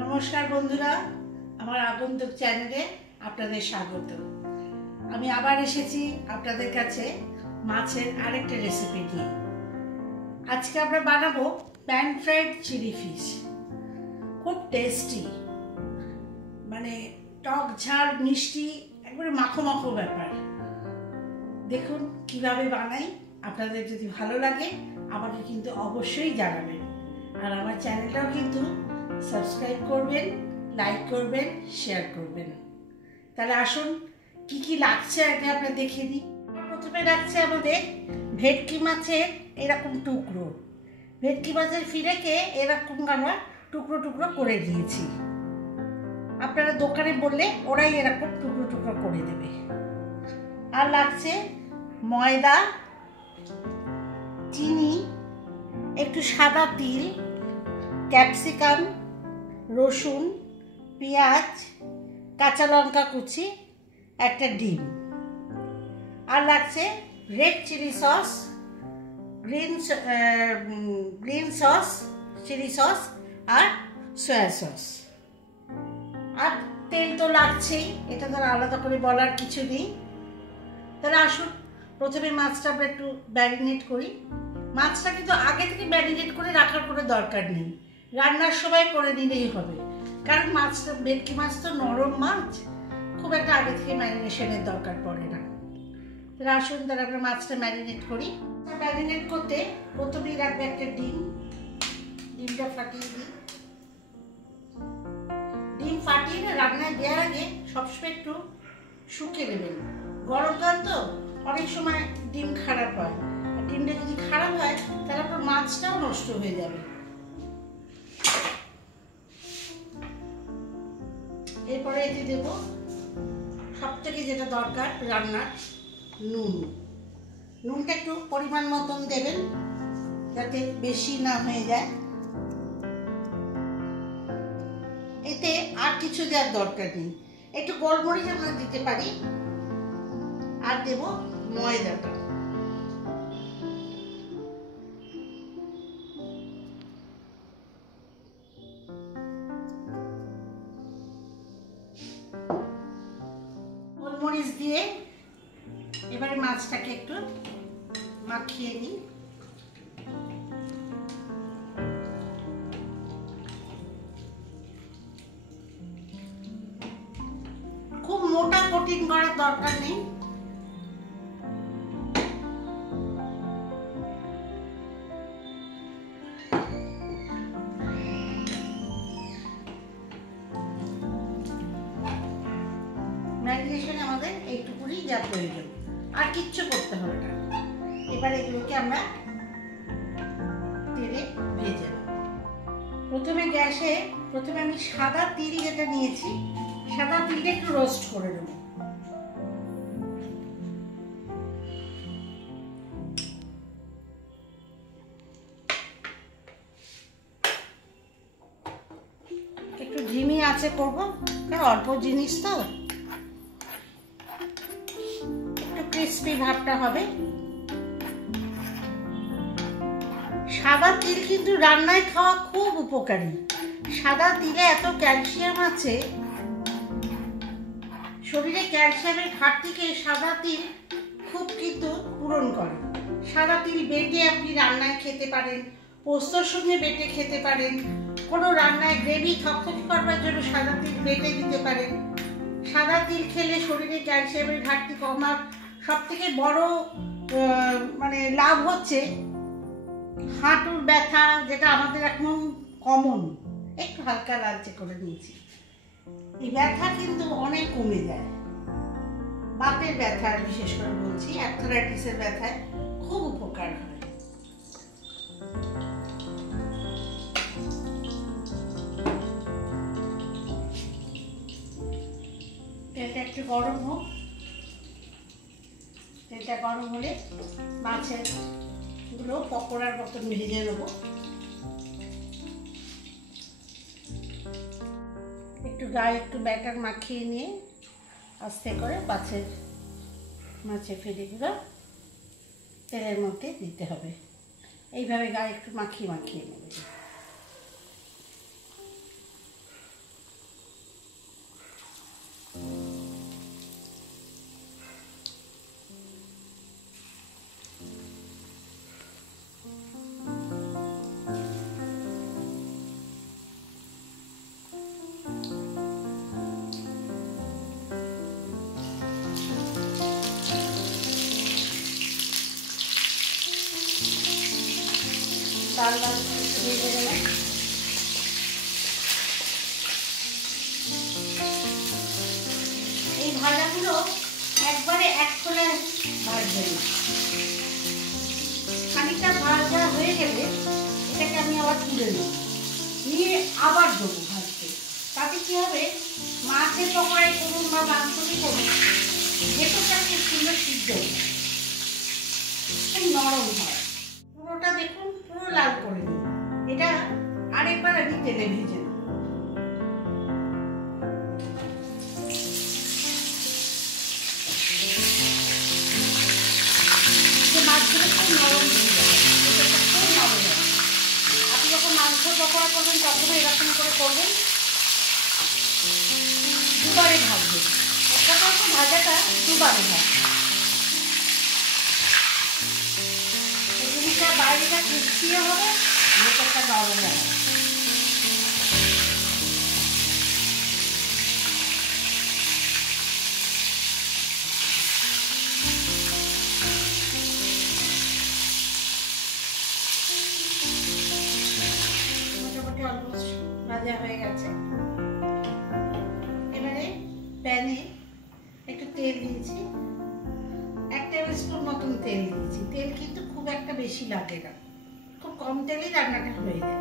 নমস্কার বন্ধুরা, আমার আগন্তুক চ্যানেলে আপনাদের স্বাগত। আমি আবার এসেছি আপনাদের কাছে মাছের আরেকটা রেসিপি নিয়ে। আজকে আমরা বানাবো প্যান ফ্রাইড চিলি ফিশ। খুব টেস্টি, মানে টক ঝাল মিষ্টি একবারে মাখো মাখো ব্যাপার। দেখুন কিভাবে বানাই। আপনাদের যদি ভালো লাগে আমাকে কিন্তু অবশ্যই জানাবেন, আর আমার চ্যানেলটাও কিন্তু সাবস্ক্রাইব করবেন, লাইক করবেন, শেয়ার করবেন। তাহলে আসুন কি কি লাগছে আগে আপনারা দেখিয়ে দিই। প্রথমে লাগছে আমাদের ভেটকি মাছের এরকম টুকরো। ভেটকি মাছের ফিলেকে এরকম আমরা টুকরো টুকরো করে দিয়েছি। আপনারা দোকানে বললে ওরাই এরকম টুকরো টুকরো করে দেবে। আর লাগছে ময়দা, চিনি, একটু সাদা তিল, ক্যাপসিকাম, রসুন, পেঁয়াজ, কাঁচা লঙ্কা কুচি, একটা ডিম। আর লাগছে red chilli sauce, green sauce, chilli sauce আর সয়া সস। আর তেল তো লাগছেই, এটা তো আলাদা করে বলার কিছু নেই। তাহলে আসুন প্রথমে মাছটা আমরা একটু ম্যারিনেট করি। মাছটা কিন্তু আগে থেকে ম্যারিনেট করে রাখার কোনো দরকার নেই, রান্নার সময় করে নিলেই হবে। কারণ মাছটা, ভেটকি মাছ তো নরম মাছ, খুব একটা আগে থেকে ম্যারিনেশনের দরকার পড়ে না। তাহলে আসুন তাহলে আমরা মাছটা ম্যারিনেট করি। ম্যারিনেট করতে প্রথমেই রাখবে একটা ডিম। ডিমটা ফাটিয়ে দিই। ডিম ফাটিয়ে রান্নায় দেওয়ার আগে সবসময় একটু শুকিয়ে নেবেন। গরমকাল তো অনেক সময় ডিম খারাপ হয়, আর ডিমটা যদি খারাপ হয় তাহলে আপনার মাছটাও নষ্ট হয়ে যাবে। এরপরে এতে দেবো সব থেকে যেটা দরকার রান্নার, নুন। নুনটা একটু পরিমাণ মতন দেবেন, যাতে বেশি না হয়ে যায়। এতে আর কিছু দেওয়ার দরকার নেই। একটু গোলমরিচ আমরা দিতে পারি। আর দেব ময়দাটা। গোলমরিচ দিয়ে এবারে মাছটাকে একটু মাখিয়ে নিই। খুব মোটা কোটিং করার দরকার নেই। ম্যারিনেশনে আমাদের এইটুকুনি যা প্রয়োজন, আর কিচ্ছু করতে হবে না। এবার এগুলোকে আমরা তেলে ভেজে নেব। প্রথমে আমি সাদা তিল যেটা নিয়েছি, সাদা তিলটা একটু রোস্ট করে নেব। একটু ঝিমি আছে করবো, কারণ অল্প জিনিস তো, একটু ক্রিস্পি ভাবটা হবে। সাদা তিল কিন্তু রান্নায় খাওয়া খুব উপকারী। সাদা তিলে এত ক্যালসিয়াম আছে, শরীরে ক্যালসিয়ামের ঘাটতিকে সাদা তিল খুব কিন্তু পূরণ করে। সাদা তিল বেটে আপনি রান্নায় খেতে পারেন, পোস্তর সঙ্গে বেটে খেতে পারেন, কোনো রান্নায় গ্রেভি থকথকে করবার জন্য সাদা তিল বেটে দিতে পারেন। সাদা তিল খেলে শরীরে ক্যালসিয়ামের ঘাটতি কমার সব থেকে বড় লাভ হচ্ছে হাঁটুর ব্যথা, যেটা আমাদের এখন কমন। একটু হালকা লালচে করে নিয়েছি। এই ব্যথা কিন্তু অনেক কমে যায়। বাতের ব্যথা বিশেষ করে বলছি, অ্যার্থ্রাইটিসের ব্যথায় খুব উপকার হয়। তেলটা একটু গরম হোক। তেলটা গরম হলে মাছের গুলো পকোড়ার মতন ভেজে নেব। একটু গায়ে একটু ব্যাটার মাখিয়ে নিয়ে আস্তে করে মাছের ফিলিগুলো তেলের মধ্যে দিতে হবে। এইভাবে গায়ে একটু মাখিয়ে নেবে। লাল লাল করে ভেজে গেলাম। এই ভাজাগুলো একবারে এক খোলা ভাজবেন। খানিকটা ভাজা হয়ে গেলে এটাকে আমি আবার তুলে নেব, নিয়ে আবার দেবো ভাজতে। তাতে কি হবে, মাছের পকোড়াই করুন বা মাংসই করুন, ভেতরটা খুব সুন্দর সিদ্ধ হয়, খুব নরম হয়। পুরোটা দেখুন পুরো লাল করে দিন। এটা আরেকবার আমি তেলে ভেজে নেব। মাছগুলো খুব নরম হয়ে যাবে, ভেতরটা খুব নরম হবে। আপনি যখন মাংস পকোড়া করবেন তখন এরকম করে করবেন, দুবারে ভাজবেন। একটা তো ভাজাটা দুবারে ভাজবেন, জিনিসটা বাইরেটা ক্রিস্পিও হবে, ভেতরটা নরম হবে। মোটামুটি অলমোস্ট ভাজা হয়ে গেছে। এবারে প্যানে একটু তেল দিয়েছি, 1 টেবিল স্পুন মতন তেল দিয়েছি। তেল কিন্তু খুব একটা বেশি লাগে না, খুব কম তেলেই রান্নাটা হয়ে যায়।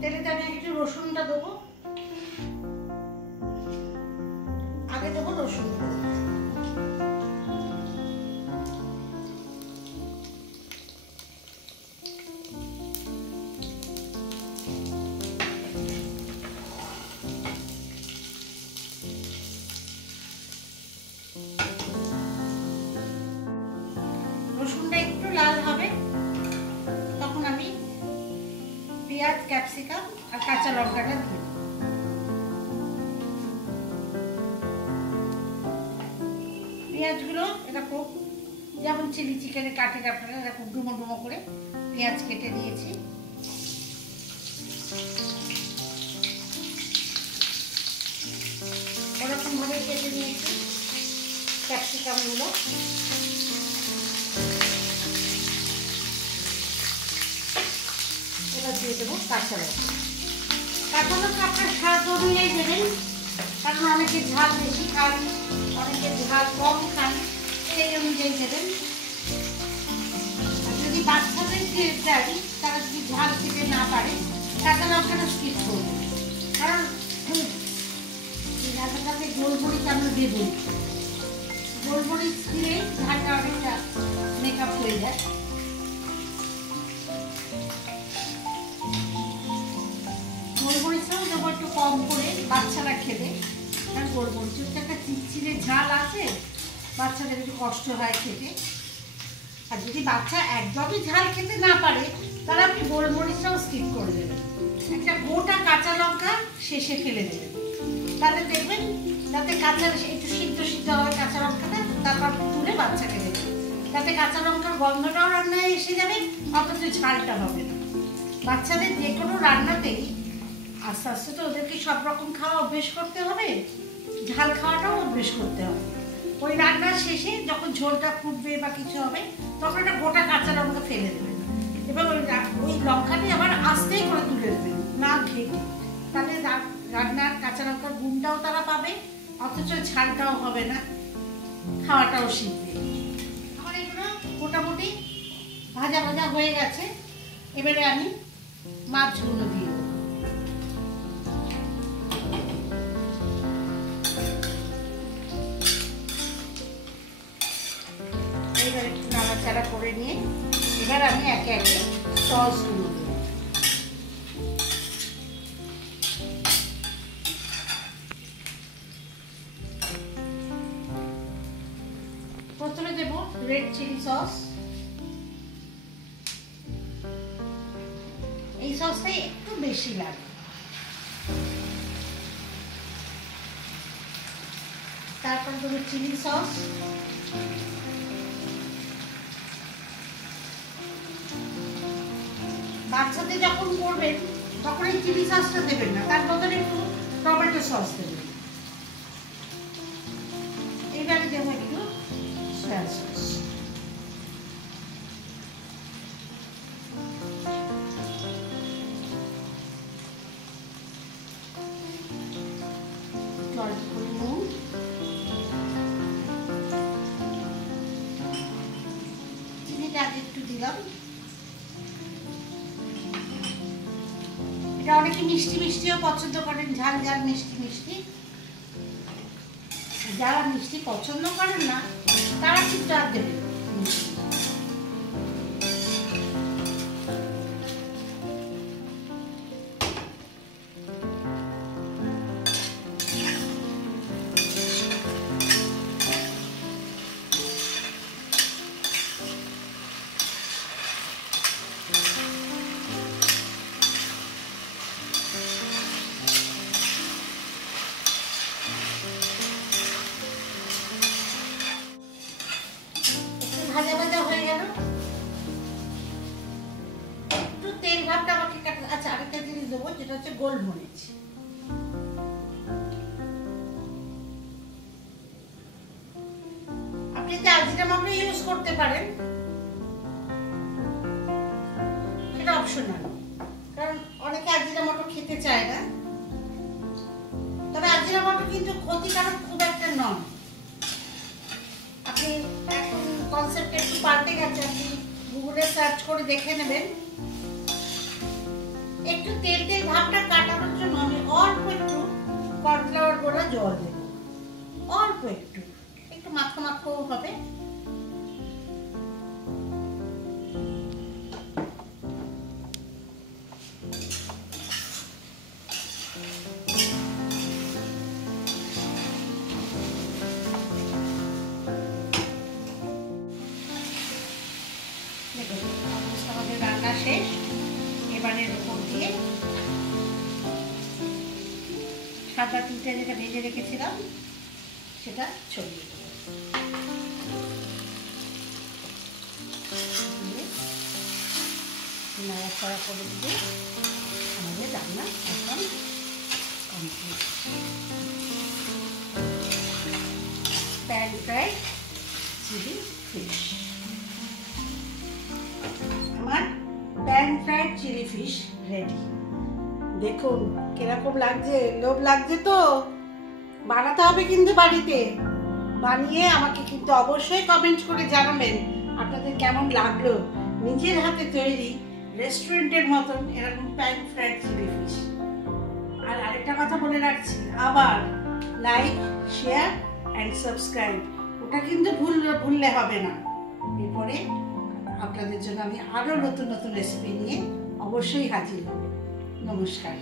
তেলে আমি একটু রসুনটা দেবো, আগে দেবো রসুন। রসুনটা একটু লাল হবে, তখন আমি পেঁয়াজ, ক্যাপসিকাম আর কাঁচা লঙ্কাটা দিই। পেঁয়াজগুলো এরকম যেমন চিলি চিকেনে কাটেন আপনারা, এরকম ডুমো ডুমো করে পেঁয়াজ কেটে দিয়েছি। ওরকম ভাবে কেটে নিয়েছি ক্যাপসিকামগুলো। এবার দিয়ে দেবো কাঁচা লঙ্কা। কাঁচা লঙ্কা আপনার স্বাদ অনুযায়ী দেবেন, কারণ অনেকে ঝাল বেশি খান, অনেকে ঝাল কম খান, সেই অনুযায়ী দেবেন। যদি বাচ্চাদের চাই, তারা যদি ঝাল খেতে না পারে, কাঁচা লঙ্কাটা স্কিপ করবে। কারণ রান্নাটাতে গোলমরিচ আমরা দেবো, গোলমরিচ দিলে ঝালটা অনেকটা মেকআপ হয়ে যায়। গোলমরিচটাও দেবো একটু কম করে, বাচ্চারা খেলে। কারণ গোলমরিচের তো একটা চিটচিটে ঝাল আছে, বাচ্চাদের একটু কষ্ট হয় খেতে। আর যদি বাচ্চা একদমই ঝাল খেতে না পারে, তাহলে আপনি গোলমরিচটাও স্কিপ করে দেবেন। একটা গোটা কাঁচা লঙ্কা শেষে ফেলে দেবেন, তাহলে দেখবেন যাতে কাঁচা একটু সিদ্ধ সিদ্ধ হয় কাঁচা লঙ্কাটা, তারপর তুলে বাচ্চাকে দেবেন। তাতে কাঁচা লঙ্কার গন্ধটাও রান্নায় এসে যাবে, অথচ ঝালটা হবে না। বাচ্চাদের যে কোনো রান্নাতেই আস্তে আস্তে তো ওদেরকে সব রকম খাওয়া অভ্যেস করতে হবে, ঝাল খাওয়াটাও অভ্যেস করতে হবে। ওই রান্নার শেষে যখন ঝোলটা ফুটবে বা কিছু হবে, তখন একটা গোটা কাঁচা লঙ্কা ফেলে দেবেন, এবং ওই লঙ্কাটি আবার আস্তেই করে তুলে দেবেন, না ঘেটে। তাহলে রান্নার কাঁচা লঙ্কার গুণটাও তারা পাবে, অথচ ঝালটাও হবে না, খাওয়াটাও শিখবে। আমার এগুলো মোটামুটি ভাজা ভাজা হয়ে গেছে। এবারে আমি মাছগুলো দিয়ে দেবো। এবার একটু নাড়াচাড়া করে নিয়ে এবার আমি একে একে সসগুলো দেবো। প্রথমে দেবো রেড চিলি সস। এই সসটাই একটু বেশি লাগে। তারপর দেবো চিলি সস, বাচ্চাদের যখন করবেন তখন এই চিলি সসটা দেবেন না, তার বদলে একটু টমেটো সস দেবেন। এবারে দেবো একটু সয়া সস। এটা অনেকে মিষ্টি মিষ্টিও পছন্দ করেন, ঝাল ঝাল মিষ্টি মিষ্টি। যারা মিষ্টি পছন্দ করেন না তারা কিন্তু আর দেবেন মিষ্টি। ভাজা ভাজা হয়ে গেল, একটু তেল ভাবটা আমাকে কাটা। আচ্ছা, আরেকটা জিনিস দেবো, যেটা হচ্ছে গোলমরিচ। আপনি আজিনামোটো ইউজ করতে পারেন, এটা অপশনাল, কারণ অনেকে আজিনামোটো খেতে চায় না। তবে আজিনামোটো কিন্তু ক্ষতিকারক খুব একটা নয়। আপনি এখন কনসেপ্ট একটু পাল্টে গেছে, আপনি গুগলে সার্চ করে দেখে নেবেন। একটু তেল তেল ভাবটা কাটানোর জন্য আমি অল্প একটু কর্নফ্লাওয়ার গোলা জল দেব, অল্প একটু, একটু মাখো মাখো হবে। আমাদের রান্না শেষ। এবারে উপর দিয়ে সাদা তিলটা যেটা ভেজে রেখেছিলাম সেটা ছড়িয়ে দেব। নাড়াচাড়া করে দিয়ে আমাদের রান্না এখন complete. Pan fried chilli fish. আমার pan fried chilli fish ready. দেখুন কিরকম লাগছে, লোভ লাগছে তো। বানাতে হবে কিন্তু বাড়িতে। বানিয়ে আমাকে কিন্তু অবশ্যই কমেন্ট করে জানাবেন আপনাদের কেমন লাগলো নিজের হাতে তৈরি রেস্টুরেন্টের মতন এরকম প্যান ফ্রাইড চিলি ফিশ। আর আরেকটা কথা বলে রাখছি, আবার লাইক, শেয়ার অ্যান্ড সাবস্ক্রাইব, ওটা কিন্তু ভুললে হবে না। এরপরে আপনাদের জন্য আমি আরো নতুন নতুন রেসিপি নিয়ে অবশ্যই হাজির হব। নমস্কার।